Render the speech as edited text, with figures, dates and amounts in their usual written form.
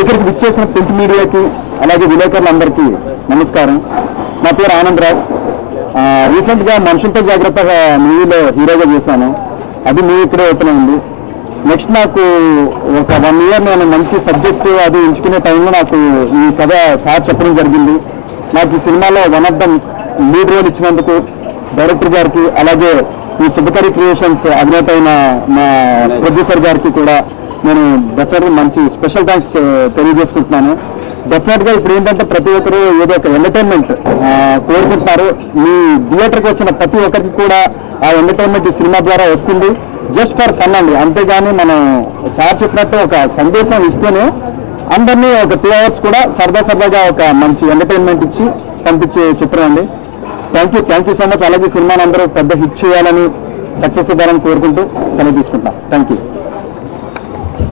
ఇక్కడికి విచ్చేసిన ప్రింట్ మీడియాకి అలాగే విలేకరులందరికీ నమస్కారం. నా పేరు ఆనందరాజ్. రీసెంట్గా మనుషులతో జాగ్రత్తగా మూవీలో హీరోగా చేశాను. అది మూవీ ఇక్కడే ఓపెన్ అయింది. నెక్స్ట్ నాకు ఒక 1 year నేను మంచి సబ్జెక్టు అది ఎంచుకునే టైంలో నాకు ఈ కథ సార్ చెప్పడం జరిగింది. నాకు ఈ సినిమాలో one of the lead role ఇచ్చినందుకు డైరెక్టర్ గారికి, అలాగే ఈ శుభకరి క్రియేషన్స్ అధినేత అయిన మా ప్రొడ్యూసర్ గారికి కూడా నేను డెఫినెట్గా మంచి స్పెషల్ థ్యాంక్స్ తెలియజేసుకుంటున్నాను. డెఫినెట్గా ఇప్పుడు ఏంటంటే ప్రతి ఒక్కరు ఏదో ఒక ఎంటర్టైన్మెంట్ కోరుకుంటున్నారు. మీ థియేటర్కి వచ్చిన ప్రతి ఒక్కరికి కూడా ఆ ఎంటర్టైన్మెంట్ ఈ సినిమా ద్వారా వస్తుంది. జస్ట్ ఫర్ ఫన్ అండి, అంతేగాని మనం సార్ చెప్పినట్టు ఒక సందేశం ఇస్తూనే అందరినీ ఒక 2 hours కూడా సరదాగా ఒక మంచి ఎంటర్టైన్మెంట్ ఇచ్చి పంపించే చిత్రం అండి. Thank you so much. అలాగే సినిమాని అందరూ పెద్ద హిట్ చేయాలని, సక్సెస్ ఇవ్వాలని కోరుకుంటూ సెలవు తీసుకుంటాం. Thank you.